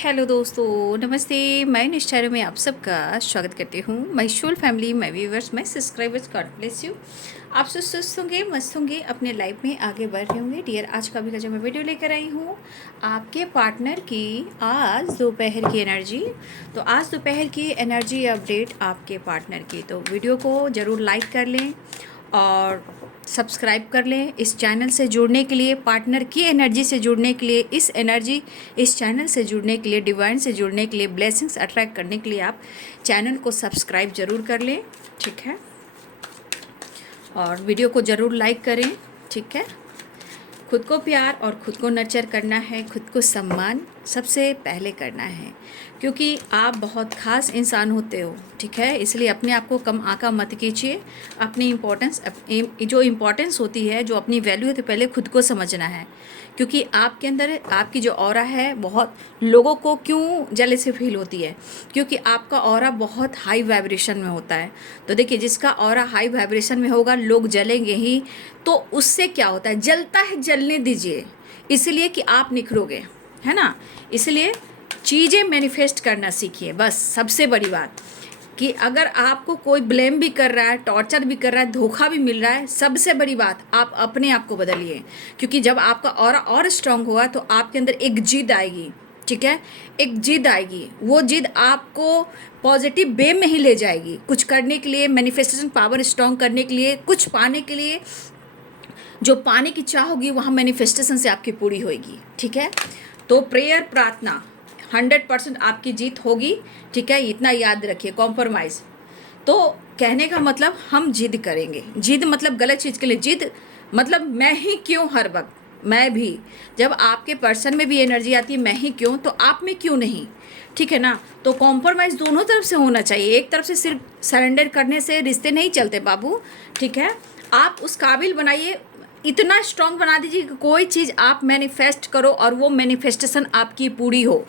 Hello दोस्तों, नमस्ते। मैं निष्ठा में आप सबका स्वागत करती हूँ। My soul family, my viewers, my subscribers, God bless you. आप सब स्वस्थ होंगे, मस्त होंगे, अपने लाइफ में आगे बढ़ रहे होंगे। डियर, आज का भी जो मैं वीडियो लेकर आई हूँ आपके पार्टनर की आज दोपहर की एनर्जी। तो आज दोपहर की एनर्जी अपडेट आपके पार्टनर की, तो वीडियो को ज़रूर लाइक कर लें और सब्सक्राइब कर लें। इस चैनल से जुड़ने के लिए, पार्टनर की एनर्जी से जुड़ने के लिए, इस चैनल से जुड़ने के लिए, डिवाइन से जुड़ने के लिए, ब्लेसिंग्स अट्रैक्ट करने के लिए आप चैनल को सब्सक्राइब ज़रूर कर लें, ठीक है। और वीडियो को ज़रूर लाइक करें, ठीक है। खुद को प्यार और खुद को नर्चर करना है, खुद को सम्मान सबसे पहले करना है, क्योंकि आप बहुत ख़ास इंसान होते हो, ठीक है। इसलिए अपने आप को कम आका मत कीजिए। अपनी इम्पोर्टेंस, जो इम्पोर्टेंस होती है, जो अपनी वैल्यू है, तो पहले खुद को समझना है। क्योंकि आपके अंदर आपकी जो ऑरा है, बहुत लोगों को क्यों जेलसी फील होती है, क्योंकि आपका ऑरा बहुत हाई वाइब्रेशन में होता है। तो देखिए, जिसका ऑरा हाई वाइब्रेशन में होगा, लोग जलेंगे ही। तो उससे क्या होता है, जलता है, जलने दीजिए, इसलिए कि आप निखरोगे, है ना। इसलिए चीज़ें मैनिफेस्ट करना सीखिए। बस सबसे बड़ी बात कि अगर आपको कोई ब्लेम भी कर रहा है, टॉर्चर भी कर रहा है, धोखा भी मिल रहा है, सबसे बड़ी बात आप अपने आप को बदलिए। क्योंकि जब आपका ऑरा और स्ट्रांग होगा तो आपके अंदर एक जिद आएगी, ठीक है। एक जिद आएगी, वो जिद आपको पॉजिटिव वे में ही ले जाएगी, कुछ करने के लिए, मैनिफेस्टेशन पावर स्ट्रांग करने के लिए, कुछ पाने के लिए। जो पाने की चाह होगी वहाँ मैनिफेस्टेशन से आपकी पूरी होगी, ठीक है। तो प्रेयर, प्रार्थना 100% आपकी जीत होगी, ठीक है। इतना याद रखिए। कॉम्प्रोमाइज़ तो कहने का मतलब हम जिद करेंगे। जिद मतलब गलत चीज़ के लिए जिद, मतलब मैं ही क्यों हर वक्त, मैं भी। जब आपके पर्सन में भी एनर्जी आती है मैं ही क्यों, तो आप में क्यों नहीं, ठीक है ना। तो कॉम्प्रोमाइज़ दोनों तरफ से होना चाहिए। एक तरफ से सिर्फ सरेंडर करने से रिश्ते नहीं चलते बाबू, ठीक है। आप उस काबिल बनाइए, इतना स्ट्रांग बना दीजिए कि कोई चीज़ आप मैनिफेस्ट करो और वो मैनिफेस्टेशन आपकी पूरी हो,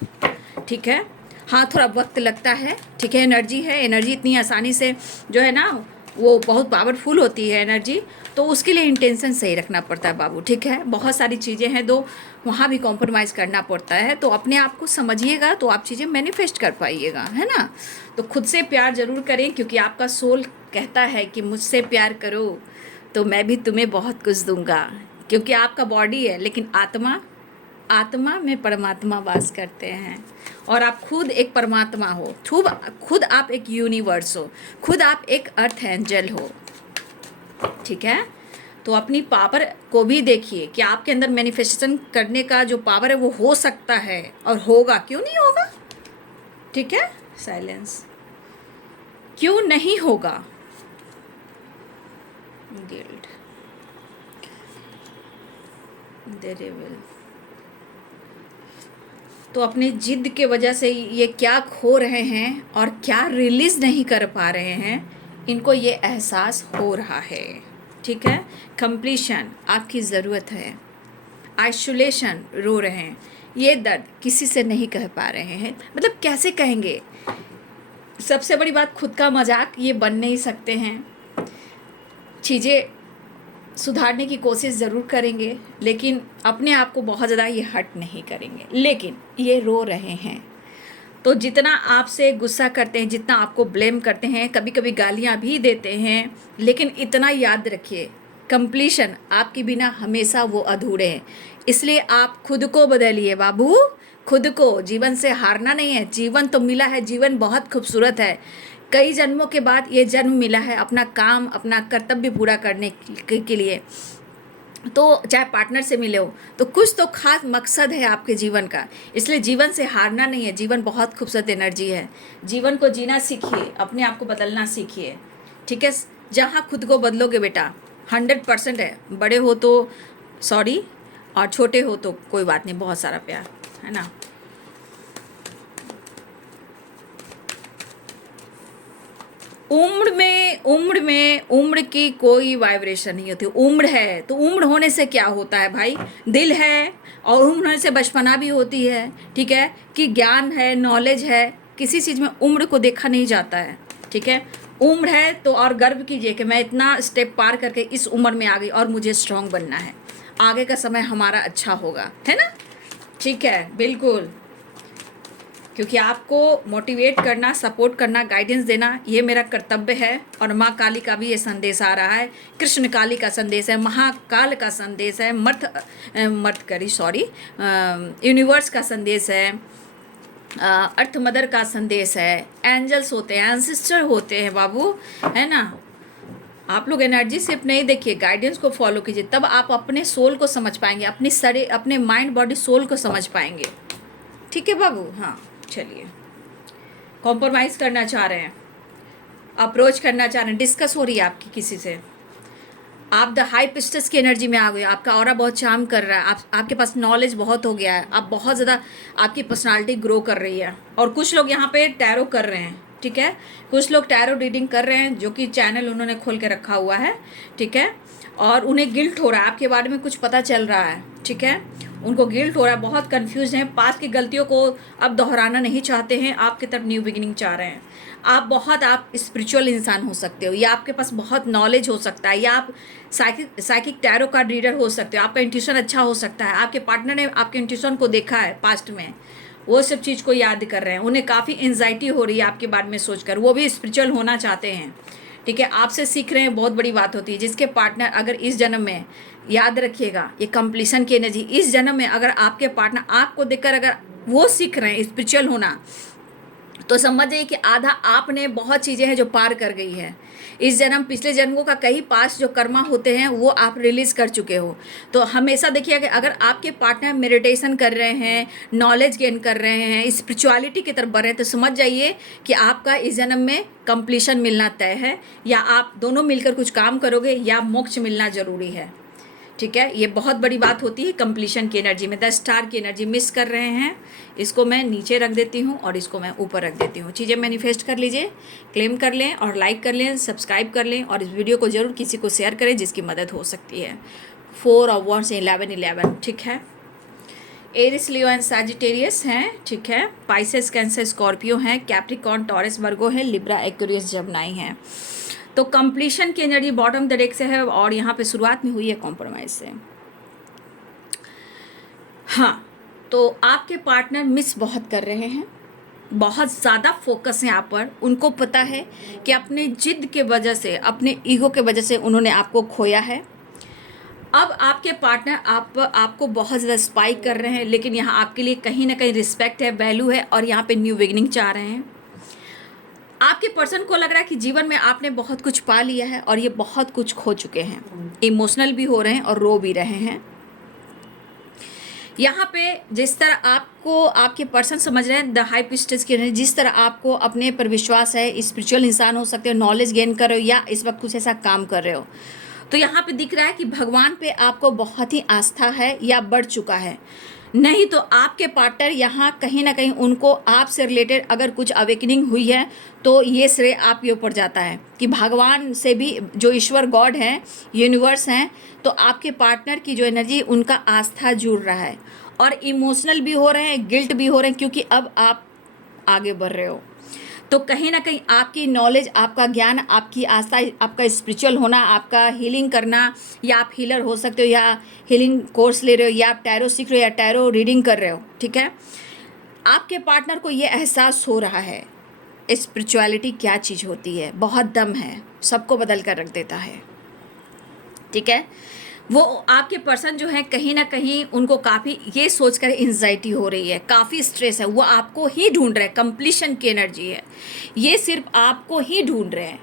ठीक है। हाँ, थोड़ा वक्त लगता है, ठीक है। एनर्जी है, एनर्जी इतनी आसानी से जो है ना, वो बहुत पावरफुल होती है एनर्जी। तो उसके लिए इंटेंशन सही रखना पड़ता है बाबू, ठीक है। बहुत सारी चीज़ें हैं, दो वहाँ भी कॉम्प्रोमाइज़ करना पड़ता है। तो अपने आप को समझिएगा तो आप चीज़ें मैनिफेस्ट कर पाइएगा, है ना। तो खुद से प्यार ज़रूर करें, क्योंकि आपका सोल कहता है कि मुझसे प्यार करो तो मैं भी तुम्हें बहुत कुछ दूंगा। क्योंकि आपका बॉडी है, लेकिन आत्मा में परमात्मा वास करते हैं। और आप खुद एक परमात्मा हो, खुद आप एक यूनिवर्स हो, खुद आप एक अर्थ एंजल हो, ठीक है। तो अपनी पावर को भी देखिए कि आपके अंदर मैनिफेस्टेशन करने का जो पावर है वो हो सकता है और होगा, क्यों नहीं होगा, ठीक है। साइलेंस, क्यों नहीं होगा। Guilt, there will. तो अपनी जिद के वजह से ये क्या खो रहे हैं और क्या रिलीज़ नहीं कर पा रहे हैं, इनको ये एहसास हो रहा है, ठीक है। कंप्लीशन आपकी ज़रूरत है। आइसोलेशन, रो रहे हैं, ये दर्द किसी से नहीं कह पा रहे हैं, मतलब कैसे कहेंगे। सबसे बड़ी बात, खुद का मजाक ये बन नहीं सकते हैं। चीज़ें सुधारने की कोशिश ज़रूर करेंगे, लेकिन अपने आप को बहुत ज़्यादा ये हर्ट नहीं करेंगे। लेकिन ये रो रहे हैं, तो जितना आपसे गुस्सा करते हैं, जितना आपको ब्लेम करते हैं, कभी कभी गालियाँ भी देते हैं, लेकिन इतना याद रखिए, कंप्लीशन आपके बिना हमेशा वो अधूरे हैं। इसलिए आप खुद को बदलिए बाबू, खुद को। जीवन से हारना नहीं है, जीवन तो मिला है, जीवन बहुत खूबसूरत है। कई जन्मों के बाद ये जन्म मिला है अपना काम, अपना कर्तव्य पूरा करने के लिए। तो चाहे पार्टनर से मिले हो, तो कुछ तो खास मकसद है आपके जीवन का। इसलिए जीवन से हारना नहीं है, जीवन बहुत खूबसूरत एनर्जी है। जीवन को जीना सीखिए, अपने आप को बदलना सीखिए, ठीक है। जहाँ खुद को बदलोगे बेटा, 100% है। बड़े हो तो सॉरी, और छोटे हो तो कोई बात नहीं, बहुत सारा प्यार, है ना। उम्र की कोई वाइब्रेशन नहीं होती। उम्र है तो उम्र होने से क्या होता है भाई, दिल है, और उम्र होने से बचपना भी होती है, ठीक है। कि ज्ञान है, नॉलेज है, किसी चीज़ में उम्र को देखा नहीं जाता है, ठीक है। उम्र है तो और गर्व कीजिए कि मैं इतना स्टेप पार करके इस उम्र में आ गई और मुझे स्ट्रांग बनना है, आगे का समय हमारा अच्छा होगा, है ना, ठीक है, बिल्कुल। क्योंकि आपको मोटिवेट करना, सपोर्ट करना, गाइडेंस देना ये मेरा कर्तव्य है। और माँ काली का भी ये संदेश आ रहा है, कृष्ण काली का संदेश है, महाकाल का संदेश है, यूनिवर्स का संदेश है, अर्थ मदर का संदेश है, एंजल्स होते हैं, एंसिस्टर होते हैं बाबू, है ना। आप लोग एनर्जी सिर्फ नहीं देखिए, गाइडेंस को फॉलो कीजिए, तब आप अपने सोल को समझ पाएंगे, अपने माइंड बॉडी सोल को समझ पाएंगे। ठीक है बाबू। हाँ चलिए, कॉम्प्रोमाइज़ करना चाह रहे हैं, अप्रोच करना चाह रहे हैं, डिस्कस हो रही है आपकी किसी से, आप द हाई पिस्टस की एनर्जी में आ गए, आपका ऑरा बहुत चार्म कर रहा है, आपके पास नॉलेज बहुत हो गया है, आप बहुत ज़्यादा, आपकी पर्सनालिटी ग्रो कर रही है। और कुछ लोग यहाँ पे टैरो कर रहे हैं, ठीक है, कुछ लोग टैरो रीडिंग कर रहे हैं, जो कि चैनल उन्होंने खोल के रखा हुआ है, ठीक है। और उन्हें गिल्ट हो रहा है, आपके बारे में कुछ पता चल रहा है, ठीक है, उनको गिल्ट हो रहा है, बहुत कंफ्यूज हैं, पास्ट की गलतियों को अब दोहराना नहीं चाहते हैं, आपकी तरफ न्यू बिगिनिंग चाह रहे हैं। आप स्पिरिचुअल इंसान हो सकते हो, या आपके पास बहुत नॉलेज हो सकता है, या आप साइकिक टैरो कार्ड रीडर हो सकते हो, आपका इंट्यूशन अच्छा हो सकता है, आपके पार्टनर ने आपके इंट्यूशन को देखा है पास्ट में, वो सब चीज़ को याद कर रहे हैं, उन्हें काफ़ी एंजाइटी हो रही है आपके बारे में सोचकर, वो भी स्पिरिचुअल होना चाहते हैं, ठीक है, आपसे सीख रहे हैं, बहुत बड़ी बात होती है। जिसके पार्टनर अगर इस जन्म में, याद रखिएगा ये कंप्लीशन की एनर्जी, इस जन्म में अगर आपके पार्टनर आपको देखकर अगर वो सीख रहे हैं स्पिरिचुअल होना, तो समझ जाइए कि आधा आपने बहुत चीज़ें हैं जो पार कर गई है। इस जन्म, पिछले जन्मों का कई पास जो कर्मा होते हैं वो आप रिलीज़ कर चुके हो। तो हमेशा देखिए कि अगर आपके पार्टनर मेडिटेशन कर रहे हैं, नॉलेज गेन कर रहे हैं, स्पिरिचुअलिटी की तरफ बढ़ रहे हैं, तो समझ जाइए कि आपका इस जन्म में कंप्लीशन मिलना तय है, या आप दोनों मिलकर कुछ काम करोगे, या मोक्ष मिलना ज़रूरी है, ठीक है। ये बहुत बड़ी बात होती है कंप्लीशन की एनर्जी में। 10 स्टार की एनर्जी मिस कर रहे हैं, इसको मैं नीचे रख देती हूँ और इसको मैं ऊपर रख देती हूँ। चीज़ें मैनिफेस्ट कर लीजिए, क्लेम कर लें और लाइक कर लें, सब्सक्राइब कर लें, और इस वीडियो को ज़रूर किसी को शेयर करें जिसकी मदद हो सकती है। 4 ऑफ वांड्स 11, ठीक है। एरिस, लियो एंड सैजिटेरियस हैं, ठीक है। पाइसेस, कैंसर, स्कॉर्पियो हैं, कैप्रिकॉर्न, टॉरस, वर्गो है, लिब्रा, एक्वेरियस, जमनाई हैं। तो कंप्लीशन की एनर्जी बॉटम द डेक से है, और यहाँ पे शुरुआत में हुई है कॉम्प्रोमाइज से। हाँ, तो आपके पार्टनर मिस बहुत कर रहे हैं, बहुत ज़्यादा फोकस है आप पर, उनको पता है कि अपने जिद के वजह से, अपने ईगो के वजह से उन्होंने आपको खोया है। अब आपके पार्टनर आपको बहुत ज़्यादा स्पाइक कर रहे हैं, लेकिन यहाँ आपके लिए कहीं ना कहीं रिस्पेक्ट है, वैल्यू है, और यहाँ पे न्यू बिगिनिंग चाह रहे हैं। आपके पर्सन को लग रहा है कि जीवन में आपने बहुत कुछ पा लिया है और ये बहुत कुछ खो चुके हैं, इमोशनल भी हो रहे हैं और रो भी रहे हैं। यहाँ पे जिस तरह आपको आपके पर्सन समझ रहे हैं, द हाई पिस्टस के, जिस तरह आपको अपने पर विश्वास है, स्पिरिचुअल इंसान हो सकते हो, नॉलेज गेन कर रहे हो, या इस वक्त कुछ ऐसा काम कर रहे हो, तो यहाँ पे दिख रहा है कि भगवान पे आपको बहुत ही आस्था है या बढ़ चुका है। नहीं तो आपके पार्टनर यहाँ कहीं ना कहीं, उनको आपसे रिलेटेड अगर कुछ अवेकनिंग हुई है तो ये श्रेय आपके ऊपर जाता है कि भगवान से भी, जो ईश्वर गॉड हैं, यूनिवर्स हैं, तो आपके पार्टनर की जो एनर्जी, उनका आस्था जुड़ रहा है, और इमोशनल भी हो रहे हैं, गिल्ट भी हो रहे हैं, क्योंकि अब आप आगे बढ़ रहे हो। तो कहीं ना कहीं आपकी नॉलेज, आपका ज्ञान, आपकी आस्था, आपका स्पिरिचुअल होना, आपका हीलिंग करना, या आप हीलर हो सकते हो, या हीलिंग कोर्स ले रहे हो, या आप टैरो सीख रहे हो, या टैरो रीडिंग कर रहे हो, ठीक है। आपके पार्टनर को ये एहसास हो रहा है स्पिरिचुअलिटी क्या चीज़ होती है, बहुत दम है, सबको बदल कर रख देता है, ठीक है। वो आपके पर्सन जो है कहीं ना कहीं उनको काफ़ी ये सोचकर एंजाइटी हो रही है, काफ़ी स्ट्रेस है, वो आपको ही ढूंढ रहे हैं, कंप्लीशन की एनर्जी है, ये सिर्फ आपको ही ढूंढ रहे हैं,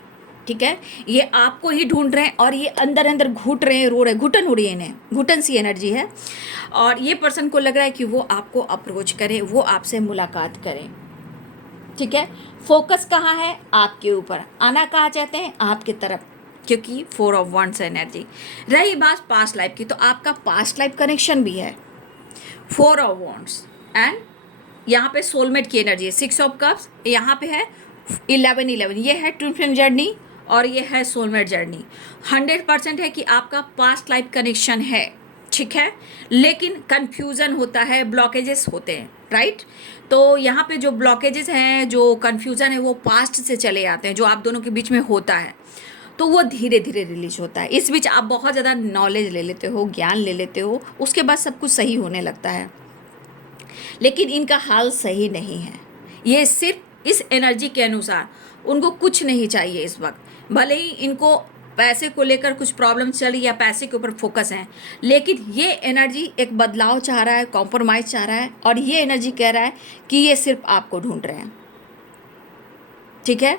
ठीक है, ये आपको ही ढूंढ रहे हैं, और ये अंदर अंदर घुट रहे हैं, रो रहे हैं, घुटन हो रही है इन्हें, घुटन सी एनर्जी है। और ये पर्सन को लग रहा है कि वो आपको अप्रोच करे, वो आपसे मुलाकात करें, ठीक है। फोकस कहाँ है? आपके ऊपर। आना कहाँ चाहते हैं? आपकी तरफ, क्योंकि 4 ऑफ वांड्स एनर्जी। रही बात पास्ट लाइफ की, तो आपका पास्ट लाइफ कनेक्शन भी है, 4 ऑफ वांड्स, एंड यहाँ पे सोलमेट की एनर्जी है, 6 ऑफ कप्स, यहाँ पे है 11, ये है ट्विन फ्लेम जर्नी, और ये है सोलमेट जर्नी। 100% है कि आपका पास्ट लाइफ कनेक्शन है, ठीक है, लेकिन कन्फ्यूज़न होता है, ब्लॉकेजेस होते हैं, राइट। तो यहाँ पे जो ब्लॉकेजेस हैं, जो कन्फ्यूज़न है, वो पास्ट से चले आते हैं, जो आप दोनों के बीच में होता है, तो वो धीरे धीरे रिलीज होता है। इस बीच आप बहुत ज़्यादा नॉलेज ले लेते हो, ज्ञान ले लेते हो, उसके बाद सब कुछ सही होने लगता है, लेकिन इनका हाल सही नहीं है। ये सिर्फ इस एनर्जी के अनुसार उनको कुछ नहीं चाहिए इस वक्त। भले ही इनको पैसे को लेकर कुछ प्रॉब्लम चल रही है या पैसे के ऊपर फोकस है, लेकिन ये एनर्जी एक बदलाव चाह रहा है, कॉम्प्रोमाइज़ चाह रहा है, और ये एनर्जी कह रहा है कि ये सिर्फ आपको ढूंढ रहे हैं। ठीक है,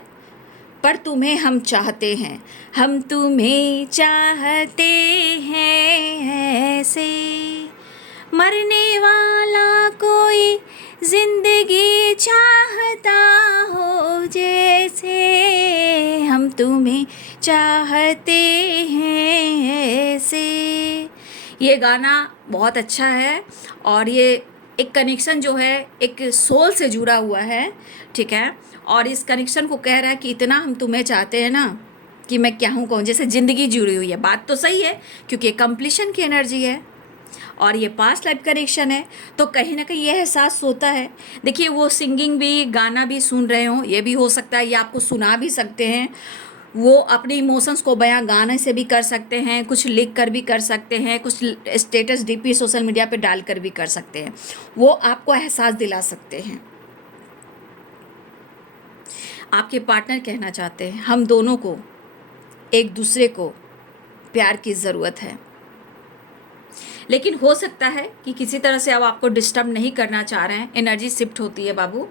पर तुम्हें हम चाहते हैं, हम तुम्हें चाहते हैं ऐसे, मरने वाला कोई जिंदगी चाहता हो जैसे, हम तुम्हें चाहते हैं ऐसे। ये गाना बहुत अच्छा है और ये एक कनेक्शन जो है एक सोल से जुड़ा हुआ है। ठीक है, और इस कनेक्शन को कह रहा है कि इतना हम तुम्हें चाहते हैं ना कि मैं क्या हूँ कहूँ, जैसे ज़िंदगी जुड़ी हुई है। बात तो सही है क्योंकि कंप्लीशन की एनर्जी है और ये पास्ट लाइफ कनेक्शन है, तो कहीं ना कहीं ये एहसास होता है। देखिए, वो सिंगिंग भी, गाना भी सुन रहे हो, ये भी हो सकता है, ये आपको सुना भी सकते हैं। वो अपने इमोशंस को बयां गाने से भी कर सकते हैं, कुछ लिख कर भी कर सकते हैं, कुछ स्टेटस डीपी सोशल मीडिया पे डाल कर भी कर सकते हैं। वो आपको एहसास दिला सकते हैं। आपके पार्टनर कहना चाहते हैं हम दोनों को, एक दूसरे को प्यार की ज़रूरत है, लेकिन हो सकता है कि किसी तरह से अब आपको डिस्टर्ब नहीं करना चाह रहे हैं। एनर्जी शिफ्ट होती है बाबू,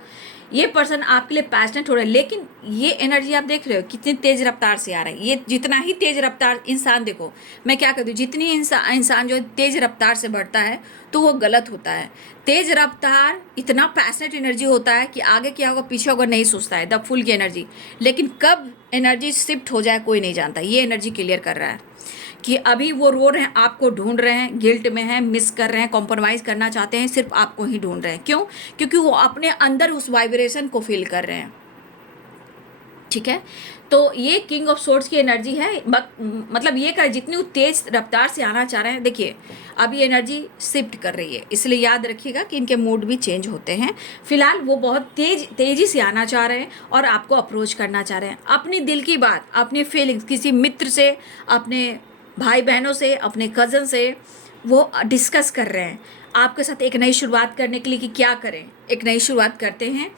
ये पर्सन आपके लिए पैशनेट हो रहा है, लेकिन ये एनर्जी आप देख रहे हो कितनी तेज़ रफ्तार से आ रहा है। ये जितना ही तेज़ रफ्तार इंसान, देखो मैं क्या कहती हूँ, जितनी इंसान जो तेज़ रफ्तार से बढ़ता है तो वो गलत होता है। तेज़ रफ्तार इतना पैशनेट एनर्जी होता है कि आगे क्या होगा पीछे होगा नहीं सोचता है, द फुल की एनर्जी। लेकिन कब एनर्जी शिफ्ट हो जाए कोई नहीं जानता। ये एनर्जी क्लियर कर रहा है कि अभी वो रो रहे हैं, आपको ढूंढ रहे हैं, गिल्ट में हैं, मिस कर रहे हैं, कॉम्प्रोमाइज़ करना चाहते हैं, सिर्फ आपको ही ढूंढ रहे हैं। क्यों? क्योंकि वो अपने अंदर उस वाइब्रेशन को फील कर रहे हैं। ठीक है, तो ये किंग ऑफ सोर्ड्स की एनर्जी है। मतलब ये कर जितनी वो तेज रफ्तार से आना चाह रहे हैं, देखिए अब ये एनर्जी शिफ्ट कर रही है, इसलिए याद रखिएगा कि इनके मूड भी चेंज होते हैं। फिलहाल वो बहुत तेज़ी से आना चाह रहे हैं और आपको अप्रोच करना चाह रहे हैं। अपनी दिल की बात, अपनी फीलिंग्स किसी मित्र से, अपने भाई बहनों से, अपने कज़न से वो डिस्कस कर रहे हैं आपके साथ एक नई शुरुआत करने के लिए कि क्या करें। एक नई शुरुआत करते हैं,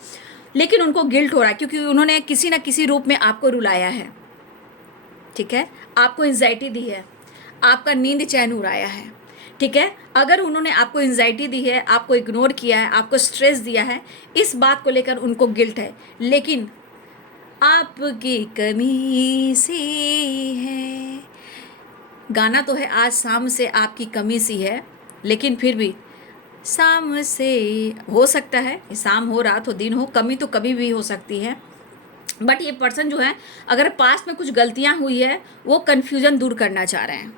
लेकिन उनको गिल्ट हो रहा है क्योंकि उन्होंने किसी न किसी रूप में आपको रुलाया है। ठीक है, आपको एंजाइटी दी है, आपका नींद चैन उड़ाया है। ठीक है, अगर उन्होंने आपको एंजाइटी दी है, आपको इग्नोर किया है, आपको स्ट्रेस दिया है, इस बात को लेकर उनको गिल्ट है। लेकिन आपकी कमी से है, गाना तो है आज शाम से आपकी कमी सी है, लेकिन फिर भी शाम से हो सकता है, शाम हो, रात हो, दिन हो, कमी तो कभी भी हो सकती है। बट ये पर्सन जो है, अगर पास्ट में कुछ गलतियां हुई है, वो कन्फ्यूज़न दूर करना चाह रहे हैं।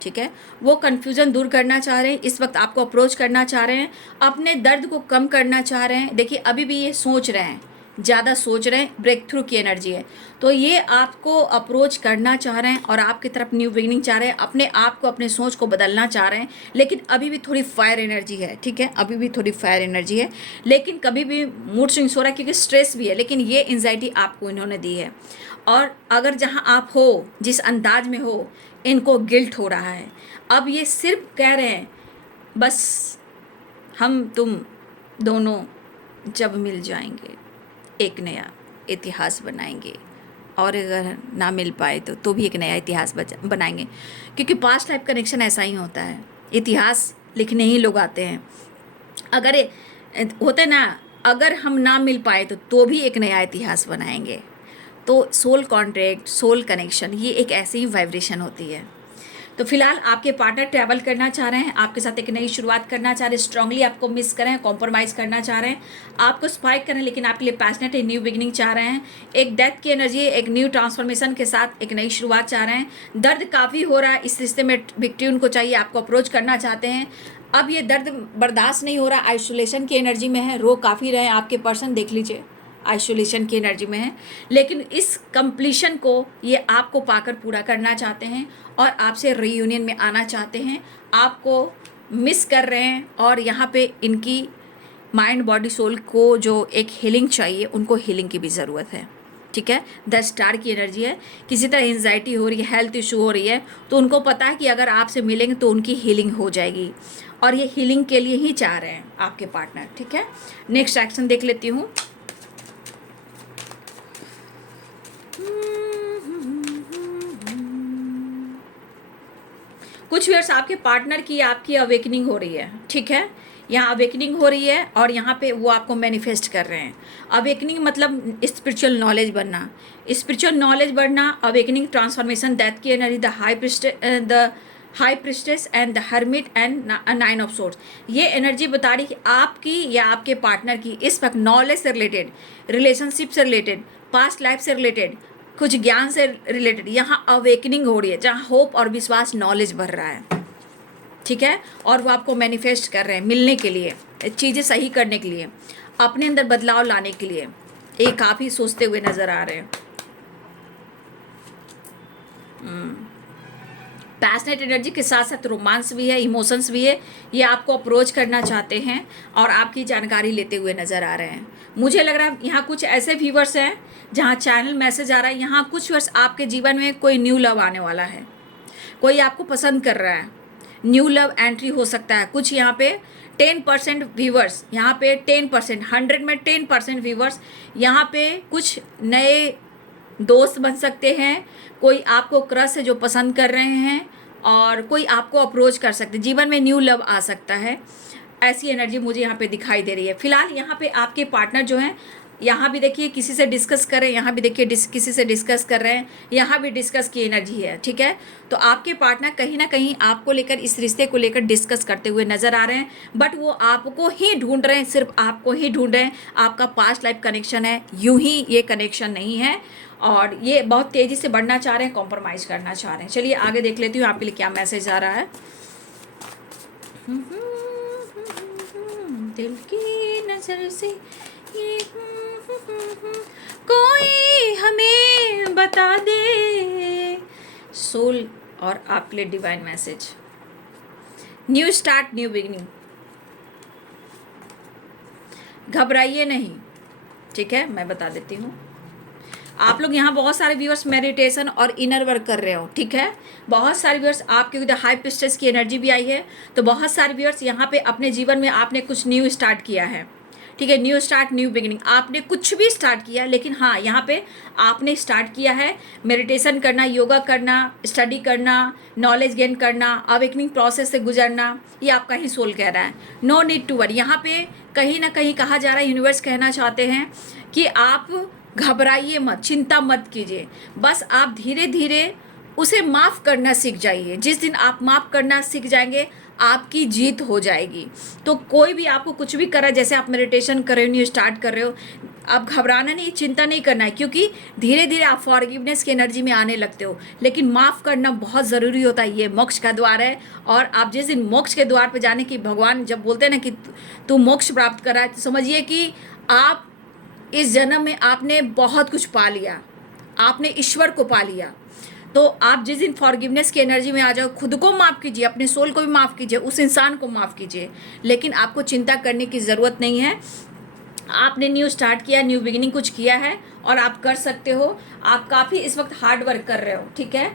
ठीक है, वो कन्फ्यूज़न दूर करना चाह रहे हैं, इस वक्त आपको अप्रोच करना चाह रहे हैं, अपने दर्द को कम करना चाह रहे हैं। देखिए अभी भी ये सोच रहे हैं, ज़्यादा सोच रहे हैं, ब्रेक थ्रू की एनर्जी है, तो ये आपको अप्रोच करना चाह रहे हैं और आपकी तरफ न्यू बिगिनिंग चाह रहे हैं, अपने आप को, अपने सोच को बदलना चाह रहे हैं। लेकिन अभी भी थोड़ी फायर एनर्जी है। ठीक है, अभी भी थोड़ी फायर एनर्जी है, लेकिन कभी भी मूड स्विंग्स हो रहा है क्योंकि स्ट्रेस भी है, लेकिन ये एंजाइटी आपको इन्होंने दी है। और अगर जहाँ आप हो, जिस अंदाज में हो, इनको गिल्ट हो रहा है। अब ये सिर्फ कह रहे हैं बस हम तुम दोनों जब मिल जाएंगे एक नया इतिहास बनाएंगे, और अगर ना मिल पाए तो भी एक नया इतिहास बनाएंगे। क्योंकि पास्ट लाइफ कनेक्शन ऐसा ही होता है, इतिहास लिखने ही लोग आते हैं। अगर होते ना, अगर हम ना मिल पाए तो भी एक नया इतिहास बनाएंगे। तो सोल कॉन्ट्रैक्ट, सोल कनेक्शन, ये एक ऐसी ही वाइब्रेशन होती है। तो फिलहाल आपके पार्टनर ट्रैवल करना चाह रहे हैं, आपके साथ एक नई शुरुआत करना चाह रहे हैं, स्ट्रांगली आपको मिस करें, कॉम्प्रोमाइज़ करना चाह रहे हैं, आपको स्पाइक करें, लेकिन आपके लिए पैशनेट है, न्यू बिगिनिंग चाह रहे हैं, एक डेथ की एनर्जी, एक न्यू ट्रांसफॉर्मेशन के साथ एक नई शुरुआत चाह रहे हैं। दर्द काफ़ी हो रहा है इस रिश्ते में, विक्ट्री उनको चाहिए, आपको अप्रोच करना चाहते हैं। अब ये दर्द बर्दाश्त नहीं हो रहा, आइसोलेशन की एनर्जी में है, रो काफ़ी रहे हैं आपके पर्सन, देख लीजिए आइसोलेशन की एनर्जी में है। लेकिन इस कंप्लीशन को ये आपको पाकर पूरा करना चाहते हैं और आपसे रीयूनियन में आना चाहते हैं, आपको मिस कर रहे हैं। और यहाँ पे इनकी माइंड बॉडी सोल को जो एक हीलिंग चाहिए, उनको हीलिंग की भी ज़रूरत है। ठीक है, 10 स्टार की एनर्जी है, किसी तरह एंजाइटी हो रही है, हेल्थ इशू हो रही है, तो उनको पता है कि अगर आपसे मिलेंगे तो उनकी हीलिंग हो जाएगी, और ये हीलिंग के लिए ही चाह रहे हैं आपके पार्टनर। ठीक है, नेक्स्ट एक्शन देख लेती हूँ। कुछ व्यूअर्स आपके पार्टनर की आपकी अवेकनिंग हो रही है, ठीक है। यहाँ अवेकनिंग हो रही है और यहाँ पे वो आपको मैनिफेस्ट कर रहे हैं। अवेकनिंग मतलब स्पिरिचुअल नॉलेज बढ़ना, स्पिरिचुअल नॉलेज बढ़ना, अवेकनिंग, ट्रांसफॉर्मेशन, डेथ की energy, the high priestess and the hermit and 9 of source. ये एनर्जी बता रही कि आपकी या आपके पार्टनर की इस वक्त नॉलेज से रिलेटेड, रिलेशनशिप से रिलेटेड, पास्ट लाइफ से रिलेटेड, कुछ ज्ञान से रिलेटेड यहाँ अवेकनिंग हो रही है, जहाँ होप और विश्वास, नॉलेज बढ़ रहा है, ठीक है। और वो आपको मैनिफेस्ट कर रहे हैं मिलने के लिए, चीज़ें सही करने के लिए, अपने अंदर बदलाव लाने के लिए। ये काफ़ी सोचते हुए नज़र आ रहे हैं। पैशनेट एनर्जी के साथ साथ रोमांस भी है, इमोशंस भी है। ये आपको अप्रोच करना चाहते हैं और आपकी जानकारी लेते हुए नज़र आ रहे हैं। मुझे लग रहा है यहाँ कुछ ऐसे व्यूवर्स हैं जहाँ चैनल मैसेज आ रहा है, यहाँ कुछ वर्ष आपके जीवन में कोई न्यू लव आने वाला है, कोई आपको पसंद कर रहा है, न्यू लव एंट्री हो सकता है। कुछ यहाँ पे 10% व्यूवर्स, यहाँ पे 10%, 100 में 10% व्यूवर्स, यहाँ पे कुछ नए दोस्त बन सकते हैं। कोई आपको क्रश है जो पसंद कर रहे हैं और कोई आपको अप्रोच कर सकते हैं, जीवन में न्यू लव आ सकता है। ऐसी एनर्जी मुझे यहाँ पे दिखाई दे रही है। फिलहाल यहाँ पे आपके पार्टनर जो हैं, यहाँ भी देखिए किसी से डिस्कस कर रहे हैं, यहाँ भी देखिए किसी से डिस्कस कर रहे हैं, यहाँ भी डिस्कस की एनर्जी है, ठीक है। तो आपके पार्टनर कहीं ना कहीं आपको लेकर, इस रिश्ते को लेकर डिस्कस करते हुए नज़र आ रहे हैं, बट वो आपको ही ढूंढ रहे हैं, सिर्फ आपको ही ढूंढ रहे हैं। आपका पास्ट लाइफ कनेक्शन है, यूं ही ये कनेक्शन नहीं है और ये बहुत तेज़ी से बढ़ना चाह रहे हैं, कॉम्प्रोमाइज़ करना चाह रहे हैं। चलिए आगे देख लेती हूँ आपके लिए क्या मैसेज आ रहा है। दिल की नज़र से ये कोई हमें बता दे, सोल और आपके लिए divine message, new start, new beginning. घबराइए नहीं, ठीक है। मैं बता देती हूँ, आप लोग यहाँ बहुत सारे व्यूअर्स मेडिटेशन और इनर वर्क कर रहे हो, ठीक है। बहुत सारे व्यूअर्स आपके उधर हाई प्रिस्टेस की एनर्जी भी आई है, तो बहुत सारे व्यूअर्स यहाँ पे अपने जीवन में आपने कुछ न्यू स्टार्ट किया है, ठीक है। न्यू स्टार्ट, न्यू बिगिनिंग, आपने कुछ भी स्टार्ट किया, लेकिन हाँ यहाँ पे आपने स्टार्ट किया है मेडिटेशन करना, योगा करना, स्टडी करना, नॉलेज गेन करना, अवेकनिंग प्रोसेस से गुजरना। ये आपका ही सोल कह रहा है। No need to worry. यहाँ पे कहीं ना कहीं कहा जा रहा है, यूनिवर्स कहना चाहते हैं कि आप घबराइए मत, चिंता मत कीजिए, बस आप धीरे धीरे उसे माफ़ करना सीख जाइए। जिस दिन आप माफ़ करना सीख जाएंगे, आपकी जीत हो जाएगी। तो कोई भी आपको कुछ भी कर रहा है, जैसे आप मेडिटेशन कर रहे हो, न्यू स्टार्ट कर रहे हो, आप घबराना नहीं, चिंता नहीं करना है, क्योंकि धीरे धीरे आप फॉरगिवनेस की एनर्जी में आने लगते हो। लेकिन माफ़ करना बहुत ज़रूरी होता है, ये मोक्ष का द्वार है। और आप जिस दिन मोक्ष के द्वार पर जाने की, भगवान जब बोलते हैं ना कि तू मोक्ष प्राप्त कर रहा है, तो समझिए कि आप इस जन्म में आपने बहुत कुछ पा लिया, आपने ईश्वर को पा लिया। तो आप जिस दिन फॉरगिवनेस की एनर्जी में आ जाओ, खुद को माफ़ कीजिए, अपने सोल को भी माफ़ कीजिए, उस इंसान को माफ़ कीजिए। लेकिन आपको चिंता करने की ज़रूरत नहीं है। आपने न्यू स्टार्ट किया, न्यू बिगिनिंग कुछ किया है और आप कर सकते हो। आप काफ़ी इस वक्त हार्ड वर्क कर रहे हो, ठीक है।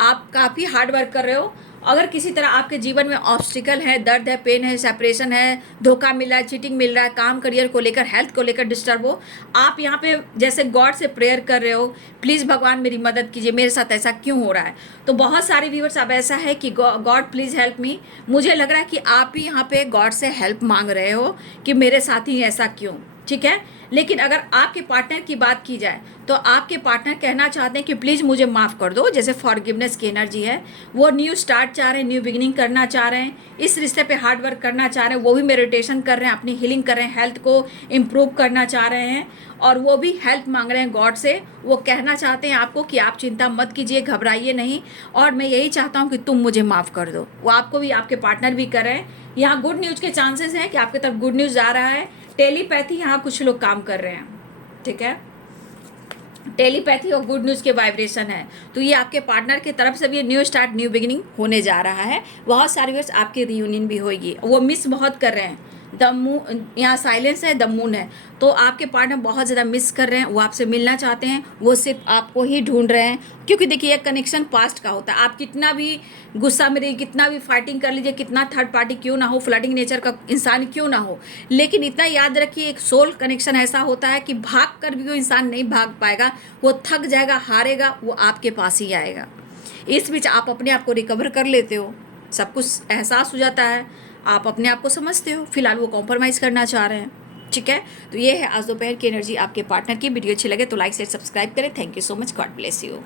आप काफ़ी हार्ड वर्क कर रहे हो। अगर किसी तरह आपके जीवन में ऑब्स्टिकल है, दर्द है, पेन है, सेपरेशन है, धोखा मिल रहा है, चीटिंग मिल रहा है, काम करियर को लेकर, हेल्थ को लेकर डिस्टर्ब हो, आप यहाँ पे जैसे गॉड से प्रेयर कर रहे हो, प्लीज़ भगवान मेरी मदद कीजिए, मेरे साथ ऐसा क्यों हो रहा है। तो बहुत सारे व्यूअर्स अब ऐसा है कि गॉड प्लीज़ हेल्प मी। मुझे लग रहा है कि आप भी यहाँ पे गॉड से हेल्प मांग रहे हो कि मेरे साथ ही ऐसा क्यों, ठीक है। लेकिन अगर आपके पार्टनर की बात की जाए, तो आपके पार्टनर कहना चाहते हैं कि प्लीज़ मुझे माफ़ कर दो। जैसे फॉरगिवनेस की एनर्जी है, वो न्यू स्टार्ट चाह रहे हैं, न्यू बिगिनिंग करना चाह रहे हैं, इस रिश्ते पे हार्ड वर्क करना चाह रहे हैं। वो भी मेडिटेशन कर रहे हैं, अपनी हीलिंग कर रहे हैं, हेल्थ को इम्प्रूव करना चाह रहे हैं और वो भी हेल्प मांग रहे हैं गॉड से। वो कहना चाहते हैं आपको कि आप चिंता मत कीजिए, घबराइए नहीं, और मैं यही चाहता हूँ कि तुम मुझे माफ़ कर दो। वो आपको भी, आपके पार्टनर भी कर रहे हैं। यहाँ गुड न्यूज़ के चांसेस हैं कि आपकी तरफ गुड न्यूज़ आ रहा है। टेलीपैथी यहाँ कुछ लोग काम कर रहे हैं, ठीक है। टेलीपैथी और गुड न्यूज़ के वाइब्रेशन है, तो ये आपके पार्टनर की तरफ से भी न्यू स्टार्ट, न्यू बिगिनिंग होने जा रहा है। बहुत सारे व्यूअर्स आपकी रियूनियन भी होगी। वो मिस बहुत कर रहे हैं, द मून, यहाँ साइलेंस है, द मून है, तो आपके पार्टनर बहुत ज़्यादा मिस कर रहे हैं, वो आपसे मिलना चाहते हैं, वो सिर्फ आपको ही ढूंढ रहे हैं। क्योंकि देखिए, एक कनेक्शन पास्ट का होता है। आप कितना भी गुस्सा में रहिए, कितना भी फाइटिंग कर लीजिए, कितना थर्ड पार्टी क्यों ना हो, फ्लर्टिंग नेचर का इंसान क्यों ना हो, लेकिन इतना याद रखिए, एक सोल कनेक्शन ऐसा होता है कि भाग कर भी वो इंसान नहीं भाग पाएगा, वो थक जाएगा, हारेगा, वो आपके पास ही आएगा। इस बीच आप अपने आप को रिकवर कर लेते हो, सब कुछ एहसास हो जाता है, आप अपने आप को समझते हो, फिलहाल वो कॉम्प्रोमाइज़ करना चाह रहे हैं। ठीक है, तो ये है आज दोपहर की एनर्जी आपके पार्टनर की। वीडियो अच्छी लगे तो लाइक शेयर सब्सक्राइब करें। Thank you so much, God bless you.